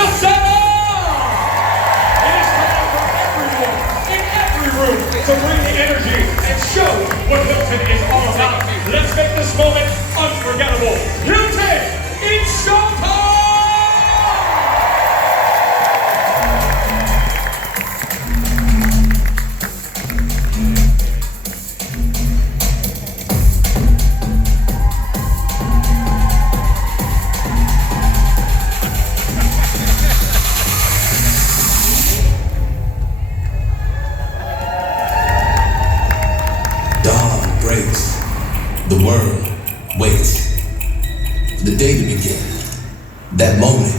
Nassetta! It is time for everyone in every room to bring the energy and show what Hilton is all about. Let's make this moment unforgettable. Hilton, it's showtime! The world waits for the day to begin, that moment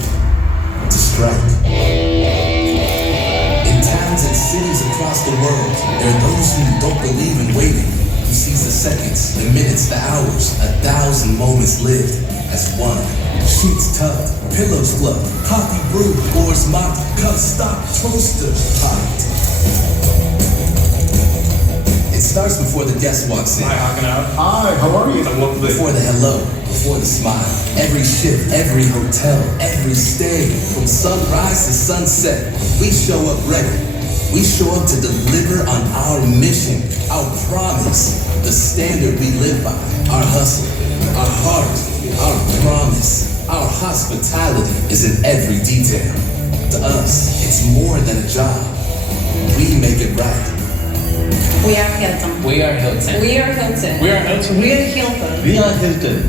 to strike. In towns and cities across the world, there are those who don't believe in waiting, who sees the seconds, the minutes, the hours, 1,000 moments lived as one. Sheets tucked, pillows fluffed, coffee brewed, oars mopped, cups stopped, toasters popped. It starts before the guest walks in. Hi, how can I help? Hi, how are you? Before the hello, before the smile. Every shift, every hotel, every stay. From sunrise to sunset, we show up ready. We show up to deliver on our mission, our promise, the standard we live by. Our hustle, our heart, our promise, our hospitality is in every detail. To us, it's more than a job. We make it right. We are Hilton. We are Hilton. We are Hilton. We are Hilton. We are Hilton. We are Hilton.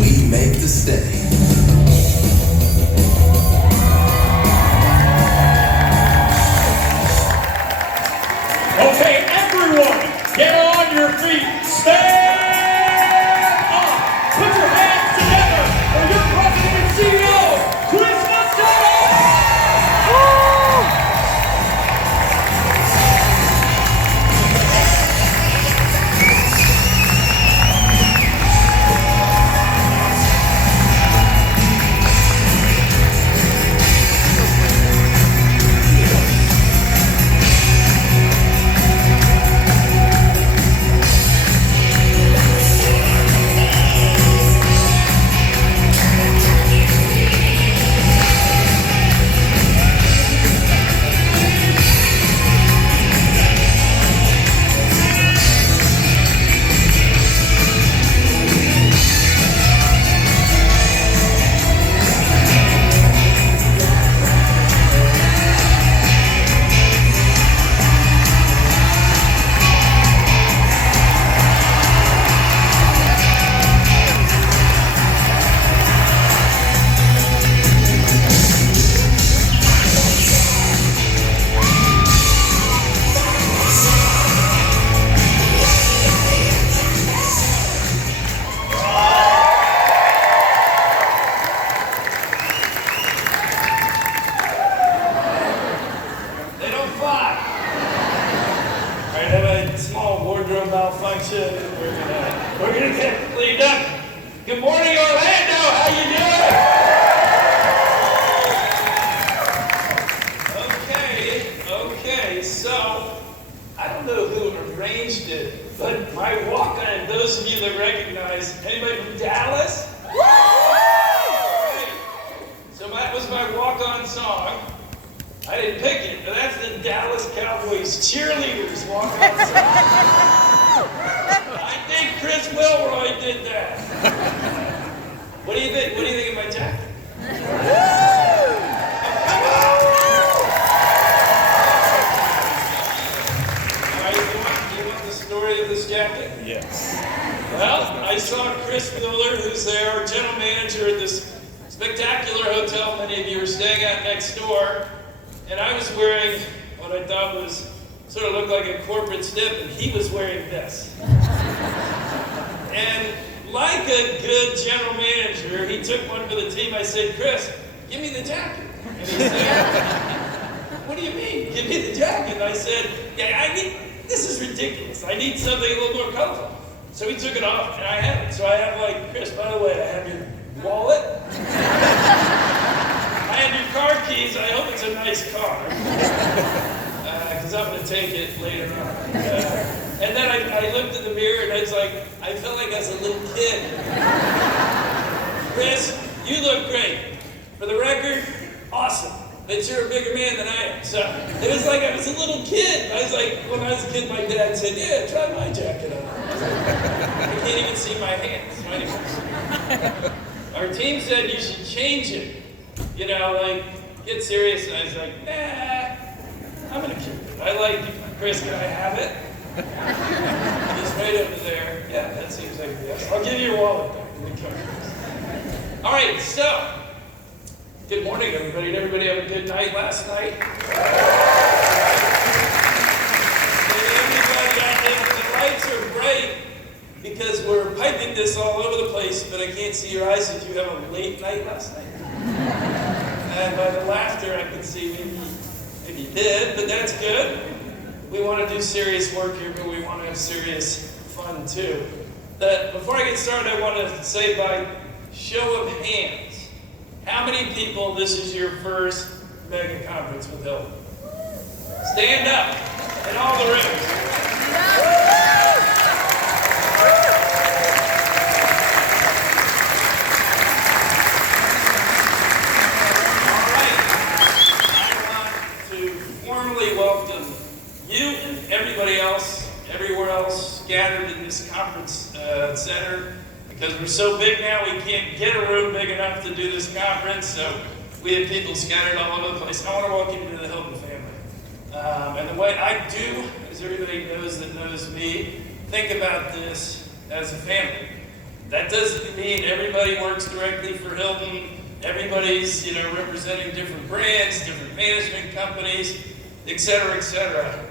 We make the stay. Okay, everyone, get on your feet. Stand up. Put your hands together for your president and CEO, Chris Nassetta. Malfunction. We're gonna get cleaned up. Good morning, Orlando. How you doing? Okay. So I don't know who arranged it, but my walk-on. And those of you that recognize, anybody from Dallas? Okay. So that was my walk-on song. I didn't pick it, but that's the Dallas Cowboys cheerleaders walk-on song. I think Chris Wilroy did that. What do you think? What do you think of my jacket? All right, you want the story of this jacket? Yes. Well, I saw Chris Mueller, who's there, our general manager at this spectacular hotel many of you are staying at next door, and I was wearing what I thought was sort of looked like a corporate stiff, and he was wearing this. And like a good general manager, he took one for the team. I said, Chris, give me the jacket. And he said, what do you mean, give me the jacket? And I said, yeah, this is ridiculous. I need something a little more colorful. So he took it off, and I have it. So I have like, Chris, by the way, I have your wallet. I have your car keys. I hope it's a nice car. Because I'm going to take it later on. And then I looked in the mirror and I was like, I felt like I was a little kid. Chris, you look great. For the record, awesome. But you're a bigger man than I am. So it was like I was a little kid. I was like, when I was a kid, my dad said, yeah, try my jacket on. I can't even see my hands. So anyway, our team said you should change it. You know, like, get serious. And I was like, nah, I'm going to keep it. I like it. Chris, can I have it? He's right over there. Yeah, that seems like yes. I'll give you your wallet back in the car. All right, so, good morning, everybody. Did everybody have a good night last night? Everybody out there, the lights are bright because we're piping this all over the place, but I can't see your eyes if you have a late night last night. And by the laughter, I can see maybe you did, but that's good. We want to do serious work here, but we want to have serious fun too. Before I get started, I want to say by show of hands, how many people this is your first mega conference with Hilton? Stand up in all the rooms. All right, I want to formally welcome you and everybody else, everywhere else scattered in this conference center. Because we're so big now, we can't get a room big enough to do this conference, so we have people scattered all over the place. I want to welcome you to the Hilton family. And the way I do, as everybody knows that knows me, think about this as a family. That doesn't mean everybody works directly for Hilton. Everybody's, representing different brands, different management companies, et cetera,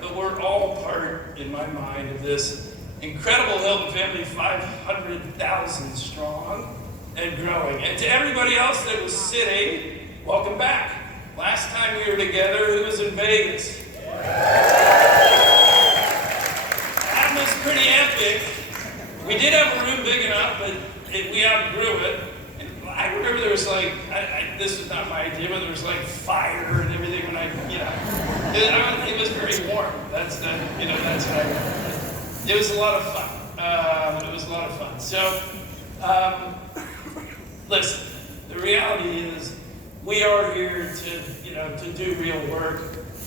but we're all part, in my mind, of this incredible Hilton family, 500,000 strong and growing. And to everybody else that was sitting, welcome back. Last time we were together, who was in Vegas? That was pretty epic. We did have a room big enough, but we outgrew it. And I remember there was this was not my idea, but there was fire and everything when it was very warm. That's how I remember. It was a lot of fun. So, listen, the reality is we are here to do real work,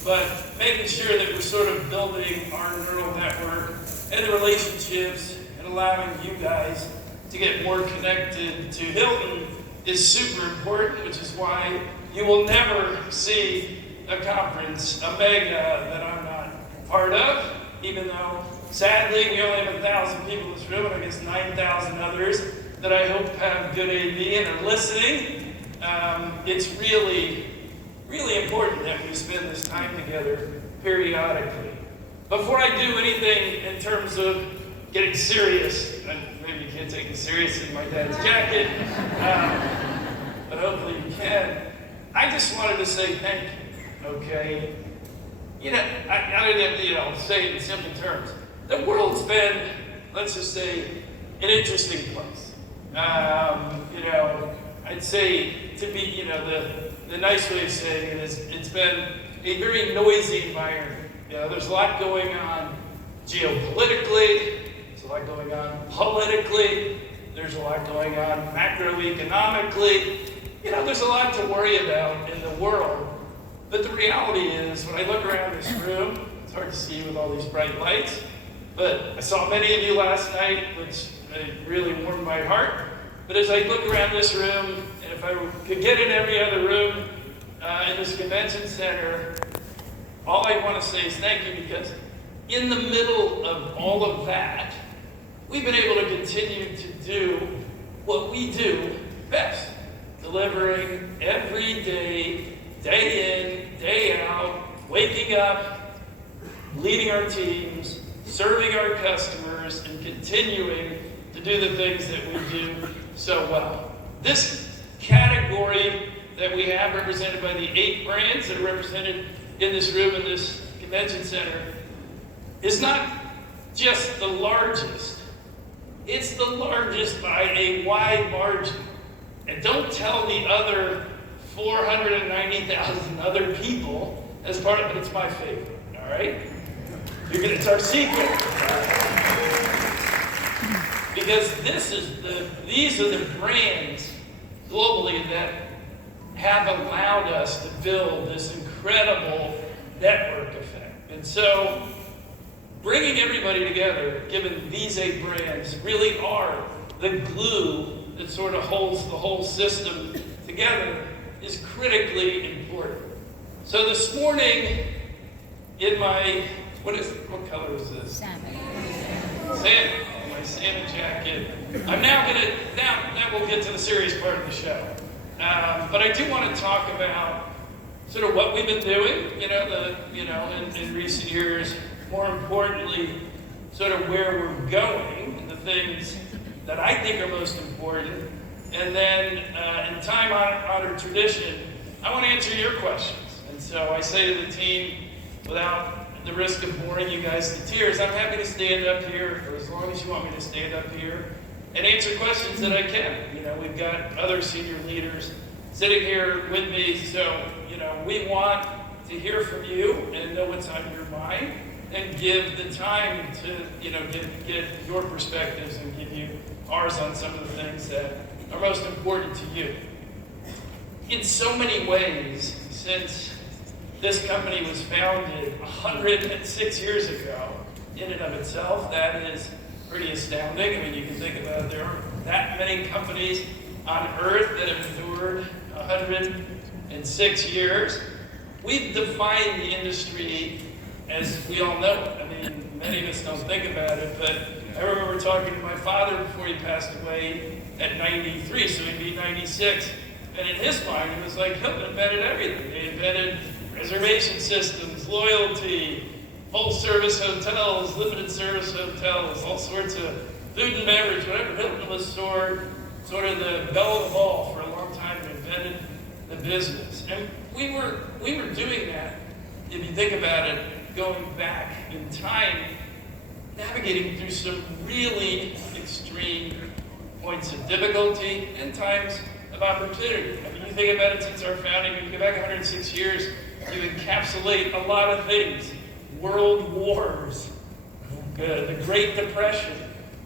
but making sure that we're sort of building our neural network and the relationships and allowing you guys to get more connected to Hilton is super important, which is why you will never see a conference, a mega, that I'm not part of, even though sadly, we only have 1,000 people in this room, and I guess 9,000 others that I hope have good AV and are listening. It's really, really important that we spend this time together periodically. Before I do anything in terms of getting serious, and maybe you can't take me serious in my dad's jacket, but hopefully you can, I just wanted to say thank you, okay? I didn't have to, say it in simple terms. The world's been, let's just say, an interesting place. I'd say to be, the nice way of saying it is it's been a very noisy environment. There's a lot going on geopolitically, there's a lot going on politically, there's a lot going on macroeconomically. There's a lot to worry about in the world. But the reality is, when I look around this room, it's hard to see with all these bright lights, but I saw many of you last night, which really warmed my heart. But as I look around this room, and if I could get in every other room in this convention center, all I want to say is thank you, because in the middle of all of that, we've been able to continue to do what we do best, delivering every day, day in, day out, waking up, leading our teams, serving our customers, and continuing to do the things that we do so well. This category that we have, represented by the 8 brands that are represented in this room, in this convention center, is not just the largest. It's the largest by a wide margin. And don't tell the other 490,000 other people as part of it. It's my favorite, all right? It's our secret. Because these are the brands globally that have allowed us to build this incredible network effect. And so, bringing everybody together, given these 8 brands, really are the glue that sort of holds the whole system together, is critically important. So this morning, in my, what color is this? Salmon. Salmon, my salmon jacket. Now we'll get to the serious part of the show. But I do want to talk about sort of what we've been doing, in recent years. More importantly, sort of where we're going and the things that I think are most important. And then, in time-honored tradition, I want to answer your questions. And so I say to the team, without the risk of boring you guys to tears, I'm happy to stand up here for as long as you want me to stand up here and answer questions that I can. We've got other senior leaders sitting here with me, so, we want to hear from you and know what's on your mind and give the time to, get your perspectives and give you ours on some of the things that are most important to you. In so many ways, since this company was founded 106 years ago, in and of itself, that is pretty astounding. I mean, you can think about it, there aren't that many companies on earth that have endured 106 years. We've defined the industry as we all know it. I mean, many of us don't think about it, but I remember talking to my father before he passed away at 93, so he'd be 96. And in his mind, it was like Hilton invented everything. They invented reservation systems, loyalty, full-service hotels, limited service hotels, all sorts of food and beverage, whatever. Hilton was sort of the belle of the ball for a long time. They invented the business. And we were doing that, if you think about it, going back in time, navigating through some really extreme points of difficulty and times of opportunity. I mean, you think about it since our founding, if you go back 106 years, you encapsulate a lot of things. World wars, the Great Depression,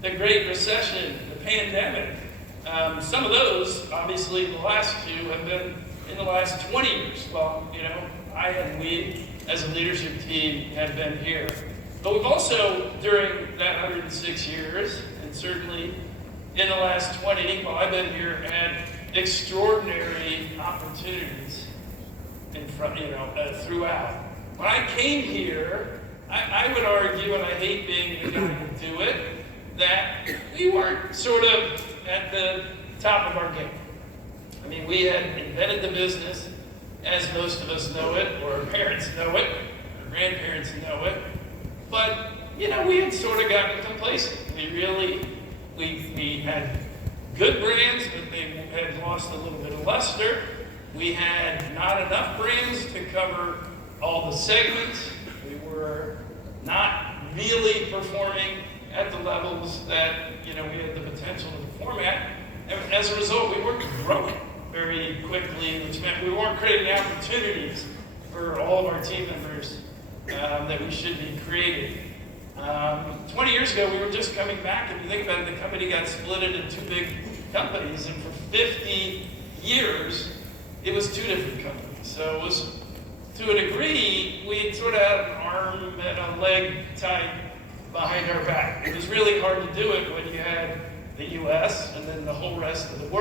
the Great Recession, the pandemic. Some of those, obviously, the last 2 have been in the last 20 years. Well, I and we, as a leadership team, have been here. But we've also, during that 106 years, and certainly in the last 20, while I've been here, had extraordinary opportunities in front, throughout. When I came here, I would argue, and I hate being the guy to do it, that we weren't sort of at the top of our game. I mean, we had invented the business as most of us know it, or our parents know it, our grandparents know it, but, we had sort of gotten complacent. We had good brands, but they had lost a little bit of luster. We had not enough brands to cover all the segments. We were not really performing at the levels that, we had the potential to perform at. And as a result, we weren't growing very quickly, which meant we weren't creating the opportunities for all of our team members that we should be creating. 20 years ago, we were just coming back. If you think about it, the company got split into 2 big companies, and for 50 years, it was 2 different companies. So it was, to a degree, we sort of had an arm and a leg tied behind our back. It was really hard to do it when you had the U.S. and then the whole rest of the world.